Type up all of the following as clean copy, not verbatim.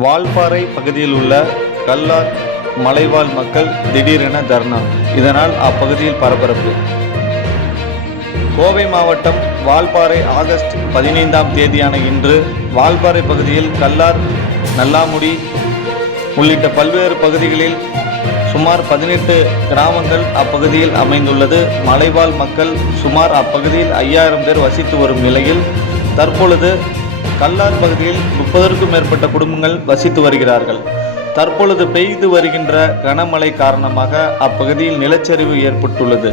வால்பாறை பகுதியில் உள்ள கல்லார் மலைவாழ் மக்கள் திடீரென தர்ணா. இதனால் அப்பகுதியில் பரபரப்பு. கோவை மாவட்டம் வால்பாறை ஆகஸ்ட் 15ஆம் தேதியான இன்று வால்பாறை பகுதியில் கல்லார், நல்லாமுடி உள்ளிட்ட பல்வேறு பகுதிகளில் சுமார் 18 கிராமங்கள் அப்பகுதியில் அமைந்துள்ளது. மலைவாழ் மக்கள் சுமார் அப்பகுதியில் 5000 பேர் வசித்து வரும் நிலையில் தற்பொழுது கல்லார் பகுதியில் 30க்கும் மேற்பட்ட குடும்பங்கள் வசித்து வருகிறார்கள். தற்பொழுது பெய்து வருகின்ற கனமழை காரணமாக அப்பகுதியில் நிலச்சரிவு ஏற்பட்டுள்ளது.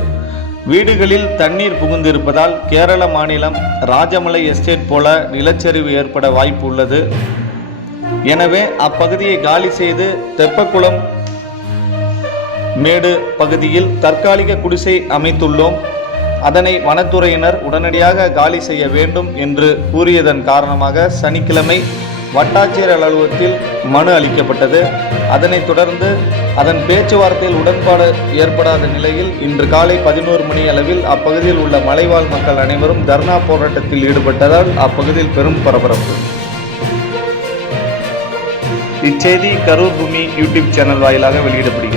வீடுகளில் தண்ணீர் புகுந்திருப்பதால் கேரள மாநிலம் ராஜமலை எஸ்டேட் போல நிலச்சரிவு ஏற்பட வாய்ப்பு உள்ளது. எனவே அப்பகுதியை காலி செய்து தெப்பக்குளம் மேடு பகுதியில் தற்காலிக குடிசை அமைத்துள்ளோம். அதனை வனத்துறையினர் உடனடியாக காலி செய்ய வேண்டும் என்று கூறியதன் காரணமாக சனிக்கிழமை வட்டாட்சியர் அலுவலகத்தில் மனு அளிக்கப்பட்டது. அதனைத் தொடர்ந்து அதன் பேச்சுவார்த்தையில் உடன்பாடு ஏற்படாத நிலையில் இன்று காலை 11 மணி அளவில் அப்பகுதியில் உள்ள மலைவாழ் மக்கள் அனைவரும் தர்ணா போராட்டத்தில் ஈடுபட்டதால் அப்பகுதியில் பெரும் பரபரப்பு. இச்செய்தி கரூர் பூமி யூடியூப் சேனல் வாயிலாக வெளியிடப்படுகிறது.